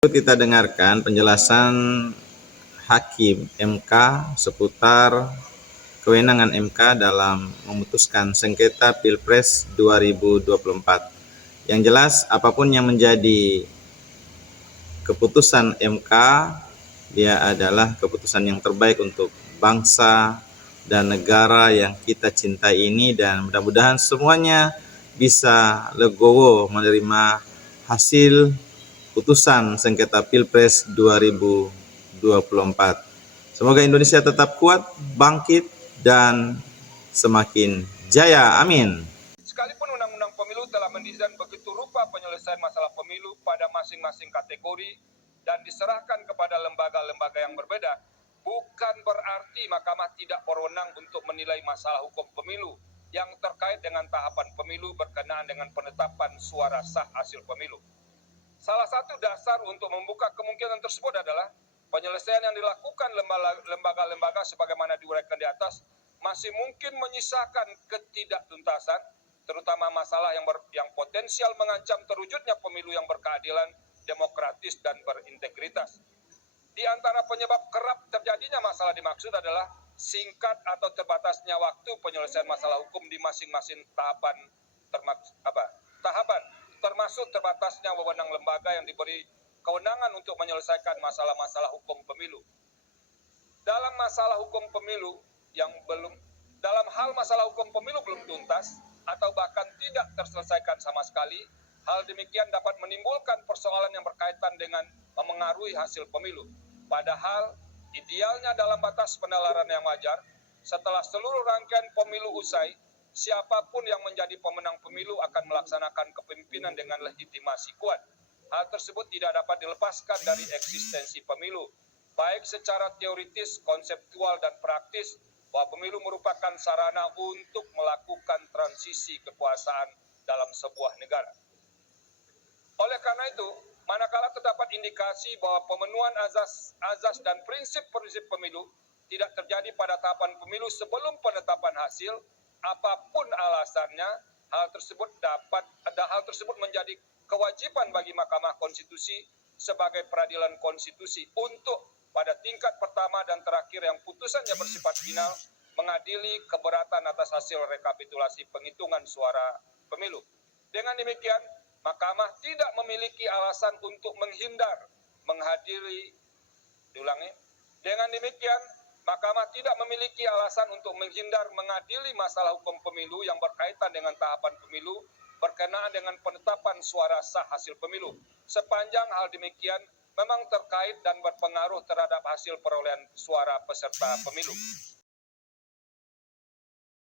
Kita dengarkan penjelasan Hakim MK seputar kewenangan MK dalam memutuskan sengketa Pilpres 2024. Yang jelas, apapun yang menjadi keputusan MK, dia adalah keputusan yang terbaik untuk bangsa dan negara yang kita cintai ini, dan mudah-mudahan semuanya bisa legowo menerima hasil putusan sengketa Pilpres 2024. Semoga Indonesia tetap kuat, bangkit, dan semakin jaya. Amin. Sekalipun Undang-Undang Pemilu telah mendesain begitu rupa penyelesaian masalah pemilu pada masing-masing kategori dan diserahkan kepada lembaga-lembaga yang berbeda, bukan berarti Mahkamah tidak berwenang untuk menilai masalah hukum pemilu yang terkait dengan tahapan pemilu berkenaan dengan penetapan suara sah hasil pemilu. Salah satu dasar untuk membuka kemungkinan tersebut adalah penyelesaian yang dilakukan lembaga-lembaga sebagaimana diuraikan di atas masih mungkin menyisakan ketidaktuntasan, terutama masalah yang potensial mengancam terwujudnya pemilu yang berkeadilan, demokratis, dan berintegritas. Di antara penyebab kerap terjadinya masalah dimaksud adalah singkat atau terbatasnya waktu penyelesaian masalah hukum di masing-masing tahapan, termasuk terbatasnya wewenang lembaga yang diberi kewenangan untuk menyelesaikan masalah-masalah hukum pemilu. Dalam hal masalah hukum pemilu belum tuntas atau bahkan tidak terselesaikan sama sekali, hal demikian dapat menimbulkan persoalan yang berkaitan dengan memengaruhi hasil pemilu. Padahal idealnya dalam batas penalaran yang wajar, setelah seluruh rangkaian pemilu usai, siapapun yang menjadi pemenang pemilu akan melaksanakan kepemimpinan dengan legitimasi kuat. Hal tersebut tidak dapat dilepaskan dari eksistensi pemilu, baik secara teoritis, konseptual, dan praktis, bahwa pemilu merupakan sarana untuk melakukan transisi kekuasaan dalam sebuah negara. Oleh karena itu, manakala terdapat indikasi bahwa pemenuhan azas dan prinsip-prinsip pemilu tidak terjadi pada tahapan pemilu sebelum penetapan hasil, apapun alasannya, hal tersebut menjadi kewajiban bagi Mahkamah Konstitusi sebagai peradilan konstitusi untuk pada tingkat pertama dan terakhir yang putusannya bersifat final mengadili keberatan atas hasil rekapitulasi penghitungan suara pemilu. Dengan demikian, Mahkamah tidak memiliki alasan untuk Mahkamah tidak memiliki alasan untuk menghindar mengadili masalah hukum pemilu yang berkaitan dengan tahapan pemilu berkenaan dengan penetapan suara sah hasil pemilu, sepanjang hal demikian memang terkait dan berpengaruh terhadap hasil perolehan suara peserta pemilu.